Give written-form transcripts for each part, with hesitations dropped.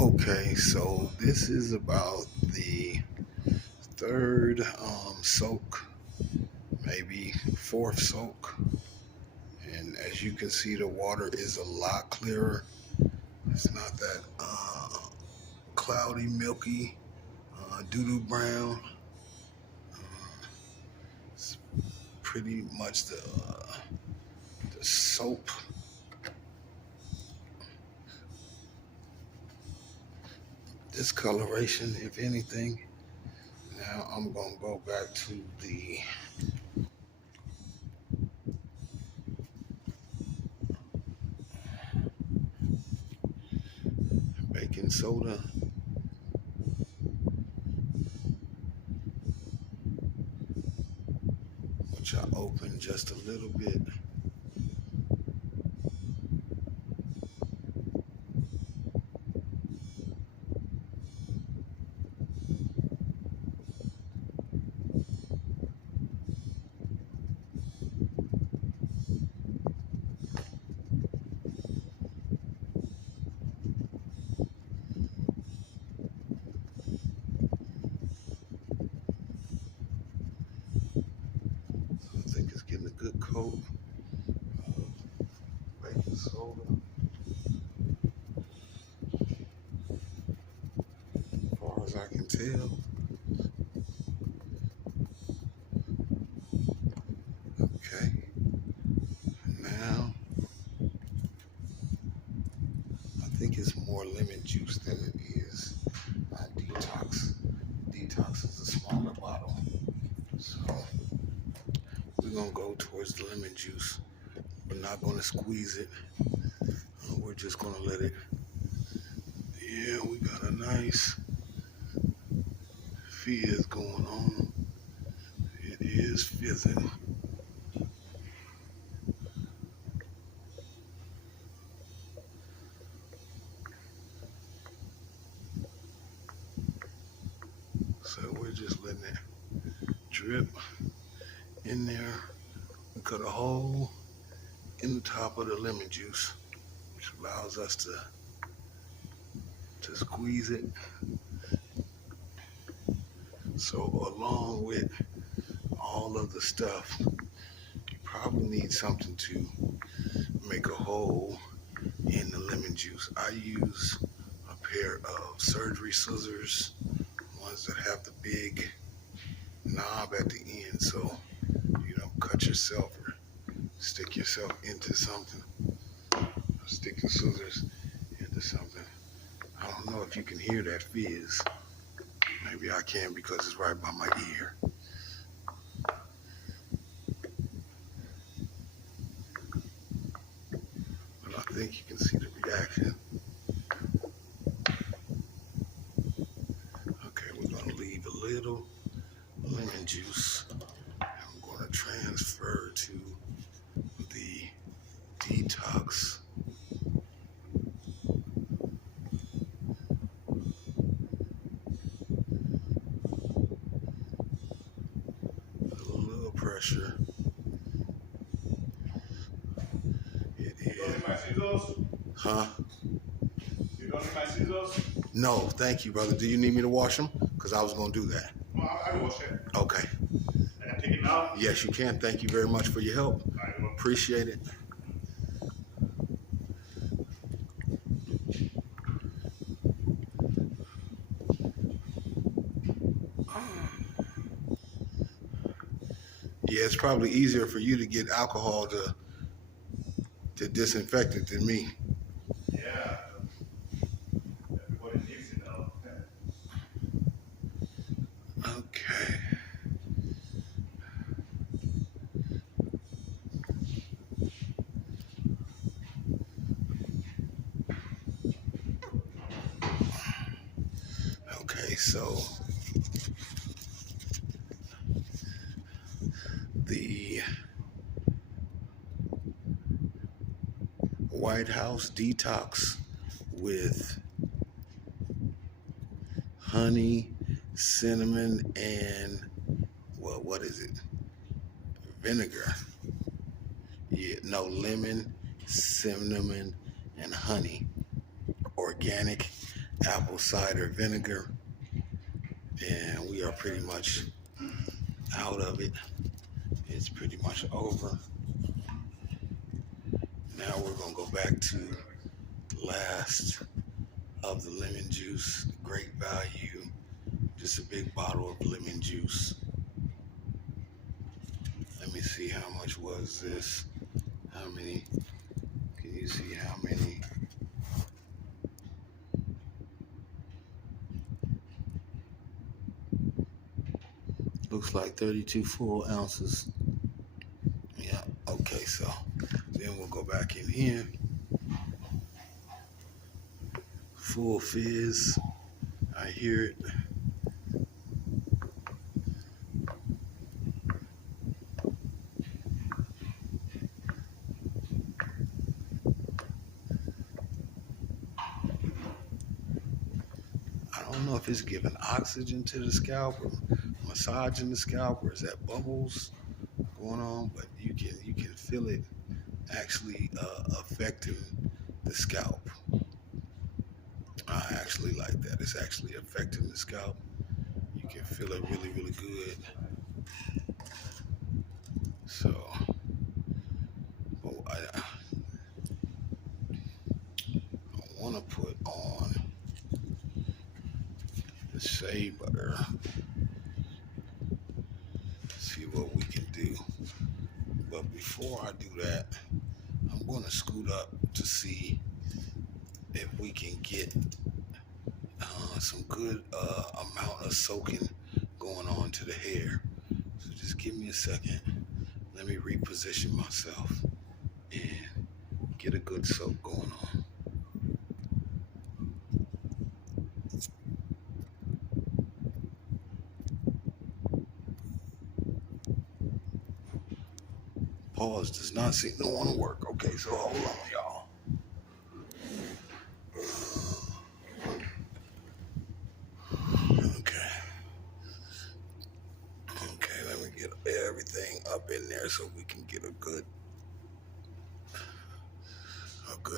Okay, so this is about the third soak, maybe fourth soak. And as you can see, the water is a lot clearer. It's not that cloudy, milky, doo-doo brown. It's pretty much the soap discoloration, if anything. Now I'm gonna go back to the baking soda, which I opened just a little bit. I think it's getting a good coat of baking soda. As far as I can tell. Okay. Now I think it's more lemon juice than it is detox. Detox is a smaller bottle. So we're gonna go towards the lemon juice. We're not gonna squeeze it. We're just gonna let it. Yeah, we got a nice fizz going on. It is fizzing. So we're just letting it drip in there. We cut a hole in the top of the lemon juice, which allows us to squeeze it. So along with all of the stuff, you probably need something to make a hole in the lemon juice. I use a pair of surgery scissors, ones that have the big knob at the end, so you don't cut yourself or stick yourself into something. Stick the scissors into something. I don't know if you can hear that fizz. Maybe I can because it's right by my ear. But I think you can see the reaction. Okay, we're gonna leave a little lemon juice. I'm gonna transfer to the detox. A little pressure. It is. You don't need my scissors? Huh? You don't need my scissors? No, thank you, brother. Do you need me to wash them? Because I was gonna do that. No, I will wash it. Okay. I can take it now. Yes, you can. Thank you very much for your help. I will. Appreciate it. Yeah, it's probably easier for you to get alcohol to disinfect it than me. Yeah. Everybody needs it now. Okay. Okay, so the White House detox with honey, cinnamon, and what is it? Vinegar. Yeah, no, lemon, cinnamon, and honey. Organic apple cider vinegar, and we are pretty much out of it. It's pretty much over. Now we're gonna go back to the last of the lemon juice. Great value. Just a big bottle of lemon juice. Let me see, how much was this? How many? Can you see how many? Looks like 32 full ounces. Yeah, okay, so then we'll go back in here. Full fizz. I hear it. I don't know if it's giving oxygen to the scalp or massaging the scalp, or is that bubbles going on? But you can feel it actually affecting the scalp. I actually like that. It's actually affecting the scalp. You can feel it really, really good. So, oh, I want to put on the shea butter. See what we can do. But before I do that, I'm going to scoot up to see if we can get some good amount of soaking going on to the hair. So just give me a second. Let me reposition myself and get a good soak going on. Pause does not seem to want to work. Okay, so hold on, y'all. Okay. Okay, let me get everything up in there so we can get a good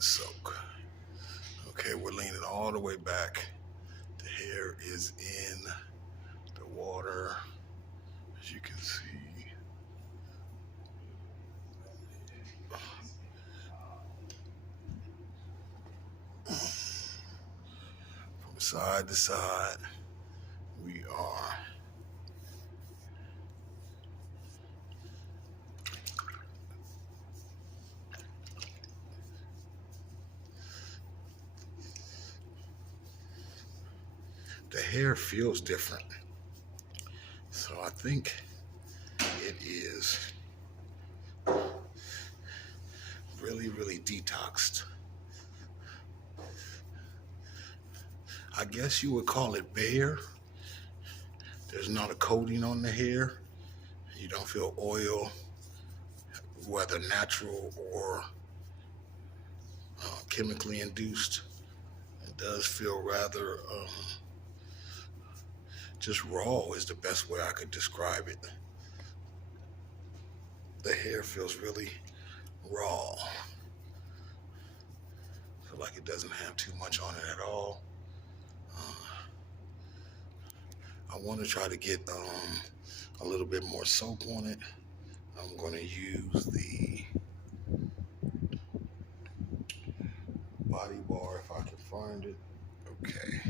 soak. Okay, we're leaning all the way back. The hair is in the water, as you can see. From side to side, we are. The hair feels different. So I think it is really, really detoxed. I guess you would call it bare. There's not a coating on the hair. You don't feel oil, whether natural or chemically induced. It does feel rather just raw is the best way I could describe it. The hair feels really raw. Feel like it doesn't have too much on it at all. I want to try to get a little bit more soap on it. I'm going to use the body bar if I can find it. Okay.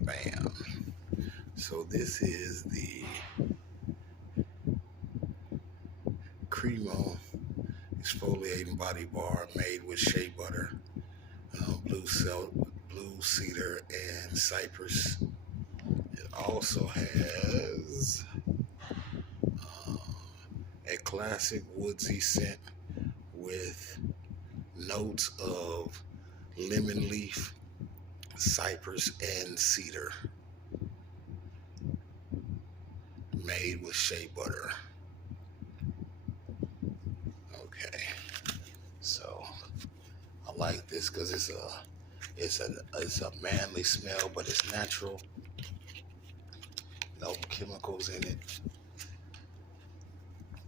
Bam. So this is the Cremo exfoliating body bar made with shea butter, blue cedar, and cypress. It also has a classic woodsy scent with notes of lemon leaf, cypress, and cedar, made with shea butter. Okay, so I like this because it's a manly smell, but it's natural. No chemicals in it.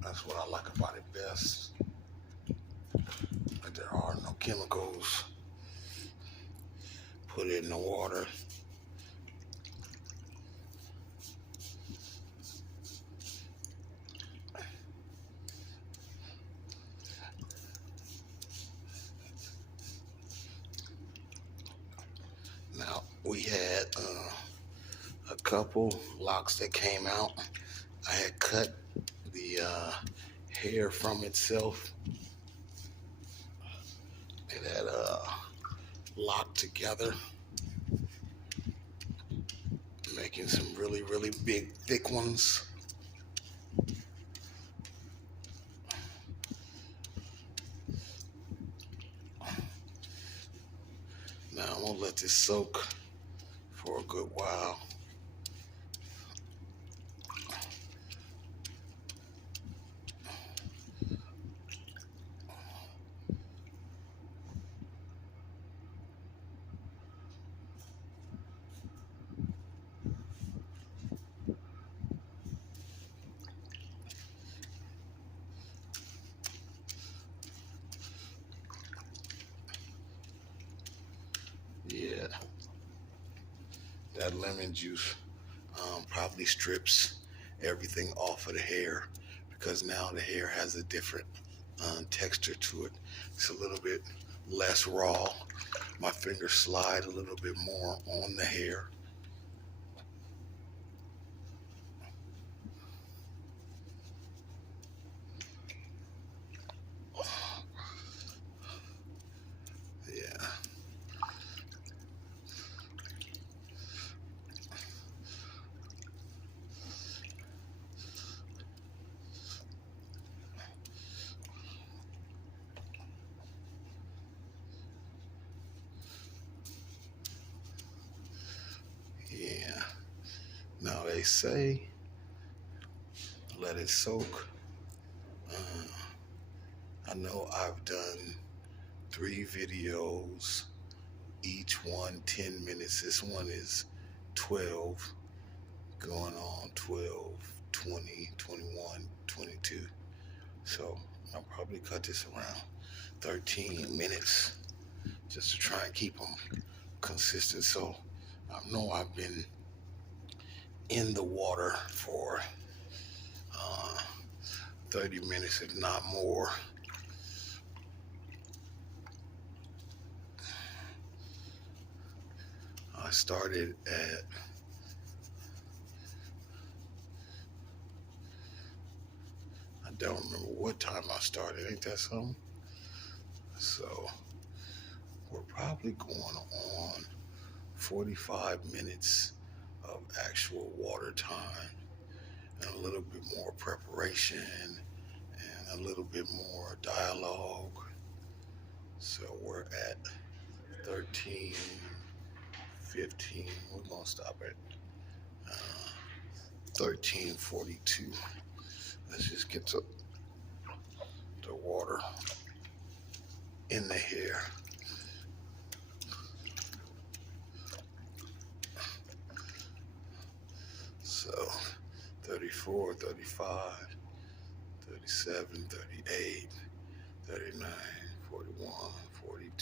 That's what I like about it best. But there are no chemicals put it in the water. Now we had a couple locks that came out. I had cut the hair from itself. It had locked together, making some really, really big, thick ones. Now I'm gonna let this soak for a good while. Yeah, that lemon juice probably strips everything off of the hair, because now the hair has a different texture to it. It's a little bit less raw. My fingers slide a little bit more on the hair. Yeah. Yeah. Now they say let it soak. I know I've done 3 videos, each one 10 minutes. This one is 12, going on 12, 20, 21, 22. So I'll probably cut this around 13 minutes just to try and keep them consistent. So I know I've been in the water for 30 minutes, if not more. I started at I don't remember what time I started. Ain't that something? So we're probably going on 45 minutes of actual water time, and a little bit more preparation and a little bit more dialogue. So we're at 13, 15. We're gonna stop at 13:42. Let's just get to the water in the hair. So 34, 35, 37, 38, 39, 41, 42.